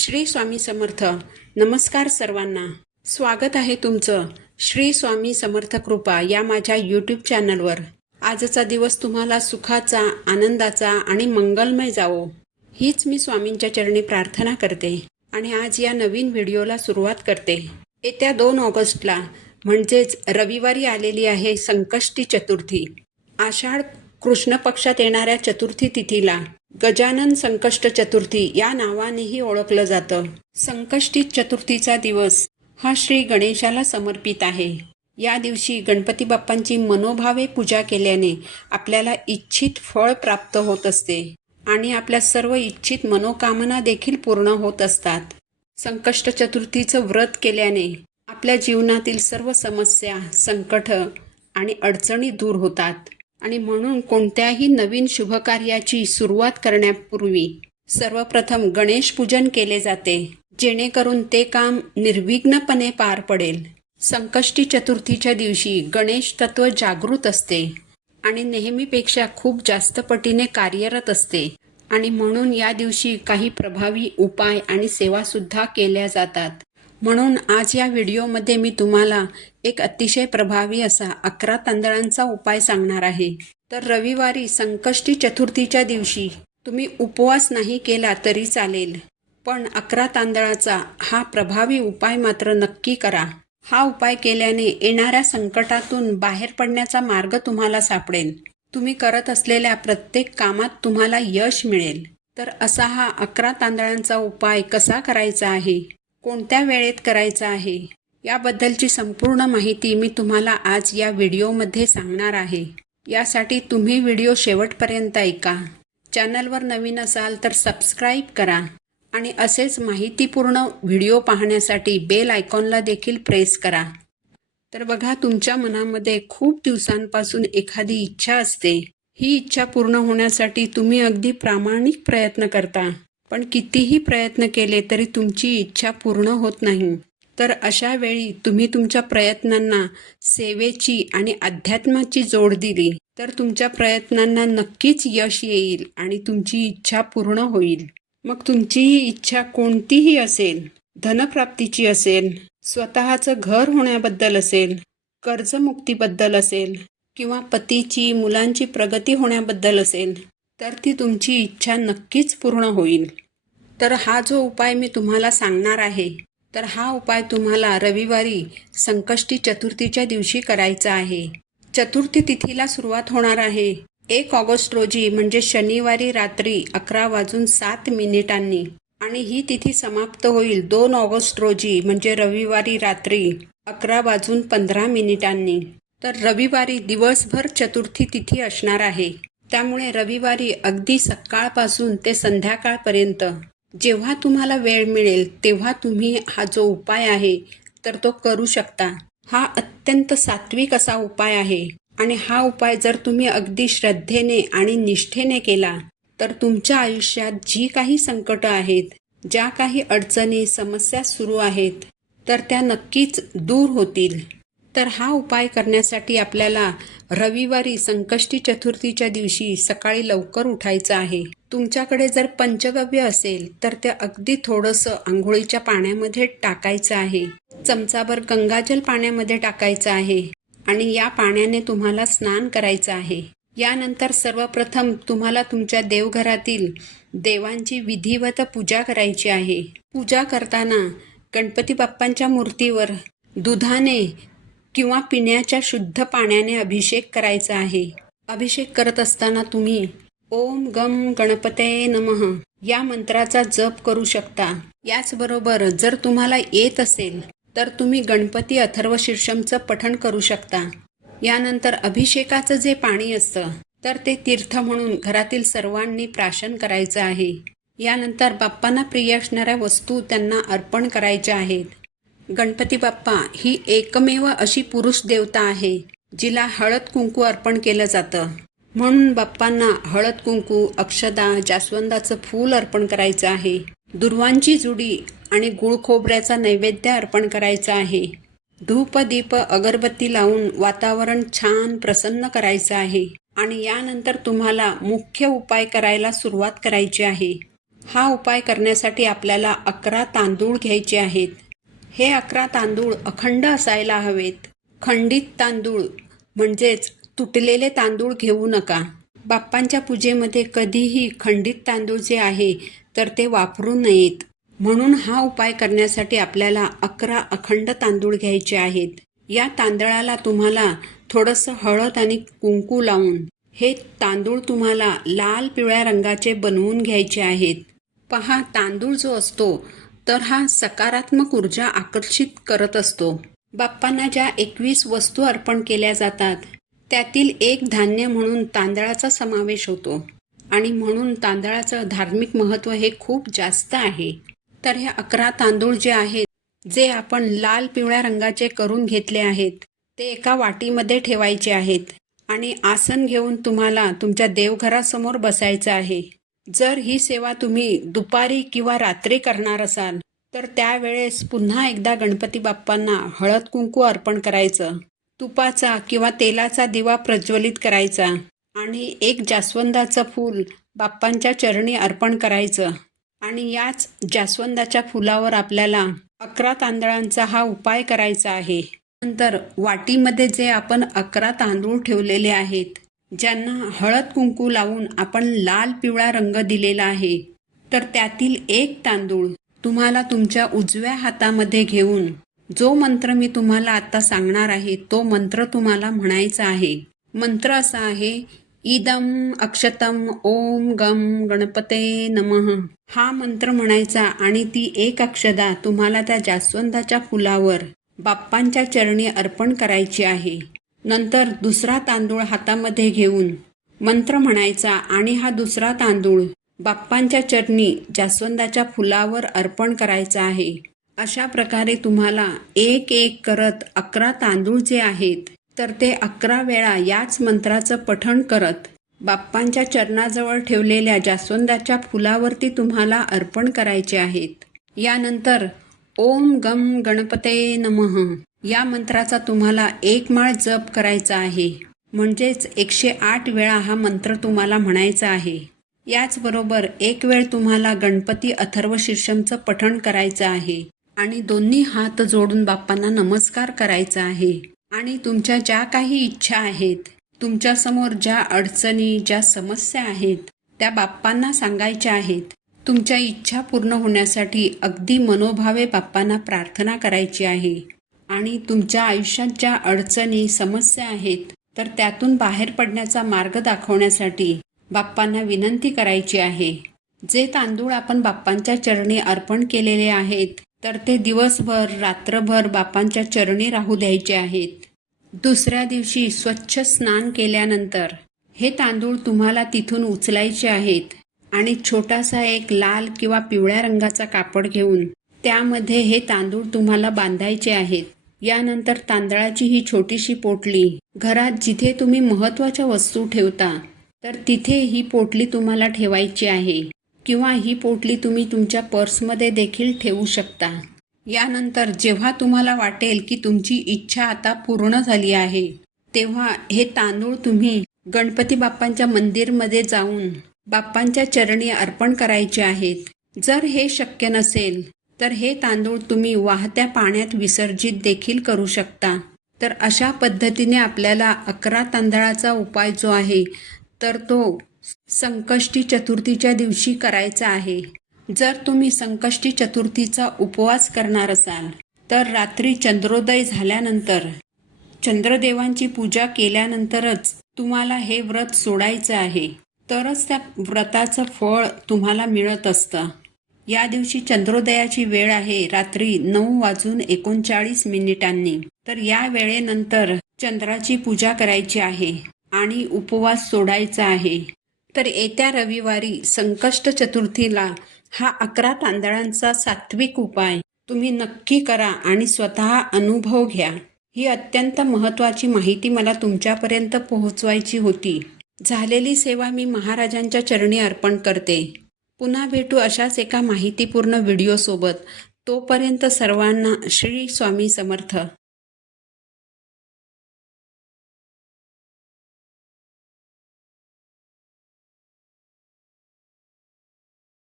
श्री स्वामी समर्थ. नमस्कार सर्वांना. स्वागत आहे तुमचं श्री स्वामी समर्थ कृपा या माझ्या यूट्यूब चॅनलवर. आजचा दिवस तुम्हाला सुखाचा, आनंदाचा आणि मंगलमय जावो हीच मी स्वामींच्या चरणी प्रार्थना करते आणि आज या नवीन व्हिडिओला सुरुवात करते. येत्या 2 ऑगस्टला म्हणजेच रविवारी आलेली आहे संकष्टी चतुर्थी. आषाढ कृष्ण पक्षात येणाऱ्या चतुर्थी तिथीला गजानन संकष्ट चतुर्थी या नावानेही ओळखलं जातं. संकष्टी चतुर्थीचा दिवस हा श्री गणेशाला समर्पित आहे. या दिवशी गणपती बाप्पांची मनोभावे पूजा केल्याने आपल्याला इच्छित फळ प्राप्त होत असते आणि आपल्या सर्व इच्छित मनोकामना देखील पूर्ण होत असतात. संकष्ट चतुर्थीचं व्रत केल्याने आपल्या जीवनातील सर्व समस्या, संकट आणि अडचणी दूर होतात आणि म्हणून कोणत्याही नवीन शुभकार्याची सुरुवात करण्यापूर्वी सर्वप्रथम गणेश पूजन केले जाते, जेणेकरून ते काम निर्विघ्नपणे पार पडेल. संकष्टी चतुर्थीच्या दिवशी गणेश तत्व जागृत असते आणि नेहमीपेक्षा खूप जास्त पटीने कार्यरत असते आणि म्हणून या दिवशी काही प्रभावी उपाय आणि सेवासुद्धा केल्या जातात. म्हणून आज या व्हिडिओमध्ये मी तुम्हाला एक अतिशय प्रभावी असा 11 तांदळांचा उपाय सांगणार आहे. तर रविवारी संकष्टी चतुर्थीच्या दिवशी तुम्ही उपवास नाही केला तरी चालेल, पण 11 तांदळाचा हा प्रभावी उपाय मात्र नक्की करा. हा उपाय केल्याने येणाऱ्या संकटातून बाहेर पडण्याचा मार्ग तुम्हाला सापडेल. तुम्ही करत असलेल्या प्रत्येक कामात तुम्हाला यश मिळेल. तर असा हा 11 तांदळांचा उपाय कसा करायचा आहे, कोणत्या वेळेत करायचा आहे, याबद्दलची संपूर्ण माहिती मी तुम्हाला आज या व्हिडिओमध्ये सांगणार आहे. यासाठी तुम्ही व्हिडिओ शेवटपर्यंत ऐका. चॅनलवर नवीन असाल तर सबस्क्राईब करा आणि असेच माहितीपूर्ण व्हिडिओ पाहण्यासाठी बेल आयकॉनला देखील प्रेस करा. तर बघा, तुमच्या मनामध्ये खूप दिवसांपासून एखादी इच्छा असते. ही इच्छा पूर्ण होण्यासाठी तुम्ही अगदी प्रामाणिक प्रयत्न करता, पण कितीही प्रयत्न केले तरी तुमची इच्छा पूर्ण होत नाही. तर अशा वेळी तुम्ही तुमच्या प्रयत्नांना सेवेची आणि अध्यात्माची जोड दिली तर तुमच्या प्रयत्नांना नक्कीच यश येईल आणि तुमची इच्छा पूर्ण होईल. मग तुमची ही इच्छा कोणतीही असेल, धनप्राप्तीची असेल, स्वतःचं घर होण्याबद्दल असेल, कर्जमुक्तीबद्दल असेल किंवा पतीची, मुलांची प्रगती होण्याबद्दल असेल, तर ती तुमची इच्छा नक्कीच पूर्ण होईल. तर हा जो उपाय मी तुम्हाला सांगणार आहे, तर हा उपाय तुम्हाला रविवारी संकष्टी चतुर्थीच्या दिवशी करायचा आहे. चतुर्थी तिथीला सुरुवात होणार आहे 1 ऑगस्ट रोजी, म्हणजे शनिवारी रात्री 11:07 आणि ही तिथी समाप्त होईल 2 ऑगस्ट रोजी, म्हणजे रविवारी रात्री 11:15. तर रविवारी दिवसभर चतुर्थी तिथी असणार आहे. त्यामुळे रविवारी अगदी सकाळपासून ते संध्याकाळपर्यंत जेव्हा तुम्हाला वेळ मिळेल तेव्हा तुम्ही हा जो उपाय आहे तर तो करू शकता. हा अत्यंत सात्विक असा उपाय आहे आणि हा उपाय जर तुम्ही अगदी श्रद्धेने आणि निष्ठेने केला तर तुमच्या आयुष्यात जी काही संकटं आहेत, ज्या काही अडचणी, समस्या सुरू आहेत, तर त्या नक्कीच दूर होतील. तर हा उपाय करण्यासाठी आपल्याला रविवारी संकष्टी चतुर्थीच्या दिवशी सकाळी लवकर उठायचं आहे. तुमच्याकडे जर पंचगव्य असेल तर ते अगदी थोडंसं आंघोळीच्या पाण्यामध्ये टाकायचं आहे. चमचाभर गंगाजल पाण्यामध्ये टाकायचं आहे आणि या पाण्याने तुम्हाला स्नान करायचं आहे. यानंतर सर्वप्रथम तुम्हाला तुमच्या देवघरातील देवांची विधिवत पूजा करायची आहे. पूजा करताना गणपती बाप्पांच्या मूर्तीवर दुधाने किंवा पिण्याच्या शुद्ध पाण्याने अभिषेक करायचा आहे. अभिषेक करत असताना तुम्ही ओम गम गणपते नमः या मंत्राचा जप करू शकता. याचबरोबर जर तुम्हाला येत असेल तर तुम्ही गणपती अथर्वशीर्षमचं पठण करू शकता. यानंतर अभिषेकाचं जे पाणी असतं तर ते तीर्थ म्हणून घरातील सर्वांनी प्राशन करायचं आहे. यानंतर बाप्पांना प्रिय असणाऱ्या वस्तू त्यांना अर्पण करायच्या आहेत. गणपती बाप्पा ही एकमेव अशी पुरुष देवता आहे जिला हळद कुंकू अर्पण केलं जातं. म्हणून बाप्पांना हळद कुंकू, अक्षदा, जास्वंदाचं फूल अर्पण करायचं आहे. दुर्वांची जुडी आणि गुळ खोबऱ्याचा नैवेद्य अर्पण करायचा आहे. धूप, दीप, अगरबत्ती लावून वातावरण छान प्रसन्न करायचं आहे आणि यानंतर तुम्हाला मुख्य उपाय करायला सुरुवात करायची आहे. हा उपाय करण्यासाठी आपल्याला 11 तांदूळ घ्यायचे आहेत. हे 11 तांदूळ अखंड असायला हवेत. खंडित तांदूळ म्हणजेच तुटलेले तांदूळ घेऊ नका. बाप्पांच्या पूजेमध्ये कधीही खंडित तांदूळ जे आहे तर ते वापरू नयेत. म्हणून हा उपाय करण्यासाठी आपल्याला 11 अखंड तांदूळ घ्यायचे आहेत. या तांदळाला तुम्हाला थोडंसं हळद आणि कुंकू लावून हे तांदूळ तुम्हाला लाल पिवळ्या रंगाचे बनवून घ्यायचे आहेत. पहा, तांदूळ जो असतो तर हा सकारात्मक ऊर्जा आकर्षित करत असतो. बाप्पांना ज्या 21 वस्तू अर्पण केल्या जातात त्यातील एक धान्य म्हणून तांदळाचा समावेश होतो आणि म्हणून तांदळाचं धार्मिक महत्त्व हे खूप जास्त आहे. तर हे 11 तांदूळ जे आहेत, जे आपण लाल पिवळ्या रंगाचे करून घेतले आहेत, ते एका वाटीमध्ये ठेवायचे आहेत आणि आसन घेऊन तुम्हाला तुमच्या देवघरासमोर बसायचं आहे. जर ही सेवा तुम्ही दुपारी किंवा रात्री करणार असाल तर त्यावेळेस पुन्हा एकदा गणपती बाप्पांना हळद कुंकू अर्पण करायचं, तुपाचा किंवा तेलाचा दिवा प्रज्वलित करायचा आणि एक जास्वंदाचं फूल बाप्पांच्या चरणी अर्पण करायचं आणि याच जास्वंदाच्या फुलावर आपल्याला 11 तांदळांचा हा उपाय करायचा आहे. नंतर वाटीमध्ये जे आपण 11 तांदूळ ठेवलेले आहेत, ज्यांना हळद कुंकू लावून आपण लाल पिवळा रंग दिलेला आहे, तर त्यातील एक तांदूळ तुम्हाला तुमच्या उजव्या हातामध्ये घेऊन जो मंत्र मी तुम्हाला आता सांगणार आहे तो मंत्र तुम्हाला म्हणायचा आहे. मंत्र असा आहे, इदम अक्षतम ओम गम गणपते नमः. हा मंत्र म्हणायचा आणि ती एक अक्षता तुम्हाला त्या जास्वंदाच्या फुलावर बाप्पांच्या चरणी अर्पण करायची आहे. नंतर दुसरा तांदूळ हातामध्ये घेऊन मंत्र म्हणायचा आणि हा दुसरा तांदूळ बाप्पांच्या चरणी जास्वंदाच्या फुलावर अर्पण करायचा आहे. अशा प्रकारे तुम्हाला एक एक करत 11 तांदूळ जे आहेत तर ते 11 वेळा याच मंत्राचं पठण करत बाप्पांच्या चरणाजवळ ठेवलेल्या जास्वंदाच्या फुलावरती तुम्हाला अर्पण करायचे आहेत. यानंतर ओम गम गणपते नमः या मंत्राचा तुम्हाला एक माळ जप करायचा आहे. म्हणजेच 108 वेळा हा मंत्र तुम्हाला म्हणायचा आहे. याचबरोबर एक वेळ तुम्हाला गणपती अथर्व शीर्षमचं पठण करायचं आहे आणि दोन्ही हात जोडून बाप्पांना नमस्कार करायचा आहे आणि तुमच्या ज्या काही इच्छा आहेत, तुमच्यासमोर ज्या अडचणी, ज्या समस्या आहेत, त्या बाप्पांना सांगायच्या आहेत. तुमच्या इच्छा पूर्ण होण्यासाठी अगदी मनोभावे बाप्पांना प्रार्थना करायची आहे आणि तुमच्या आयुष्यात ज्या अडचणी, समस्या आहेत, तर त्यातून बाहेर पडण्याचा मार्ग दाखवण्यासाठी बाप्पांना विनंती करायची आहे. जे तांदूळ आपण बाप्पांच्या चरणी अर्पण केलेले आहेत तर ते दिवसभर, रात्रभर बाप्पांच्या चरणी राहू द्यायचे आहेत. दुसऱ्या दिवशी स्वच्छ स्नान केल्यानंतर हे तांदूळ तुम्हाला तिथून उचलायचे आहेत आणि छोटासा एक लाल किंवा पिवळ्या रंगाचा कापड घेऊन त्यामध्ये हे तांदूळ तुम्हाला बांधायचे आहेत. यानंतर तांदळाची ही छोटीशी पोटली घरात जिथे तुम्ही महत्त्वाच्या वस्तू ठेवता तर तिथे ही पोटली तुम्हाला ठेवायची आहे किंवा ही पोटली तुम्ही तुमच्या पर्समध्ये देखील ठेवू शकता. यानंतर जेव्हा तुम्हाला वाटेल की तुमची इच्छा आता पूर्ण झाली आहे, तेव्हा हे तांदूळ तुम्ही गणपती बाप्पांच्या मंदिरमध्ये जाऊन बाप्पांच्या चरणी अर्पण करायचे आहेत. जर हे शक्य नसेल तर हे तांदूळ तुम्ही वाहत्या पाण्यात विसर्जित देखील करू शकता. तर अशा पद्धतीने आपल्याला 11 तांदळाचा उपाय जो आहे तर तो संकष्टी चतुर्थीच्या दिवशी करायचा आहे. जर तुम्ही संकष्टी चतुर्थीचा उपवास करणार असाल तर रात्री चंद्रोदय झाल्यानंतर, चंद्रदेवांची पूजा केल्यानंतरच तुम्हाला हे व्रत सोडायचं आहे. तरच त्या व्रताचं फळ तुम्हाला मिळत असतं. या दिवशी चंद्रोदयाची वेळ आहे रात्री 9:39 तर या वेळेनंतर चंद्राची पूजा करायची आहे आणि उपवास सोडायचा आहे. तर येत्या रविवारी संकष्ट चतुर्थीला हा 11 तांदळांचा सात्विक उपाय तुम्ही नक्की करा आणि स्वतः अनुभव घ्या. ही अत्यंत महत्त्वाची माहिती मला तुमच्यापर्यंत पोहोचवायची होती. झालेली सेवा मी महाराजांच्या चरणी अर्पण करते. पुन्हा भेटू अशाच एका माहितीपूर्ण व्हिडिओसोबत. तोपर्यंत सर्वांना श्री स्वामी समर्थ.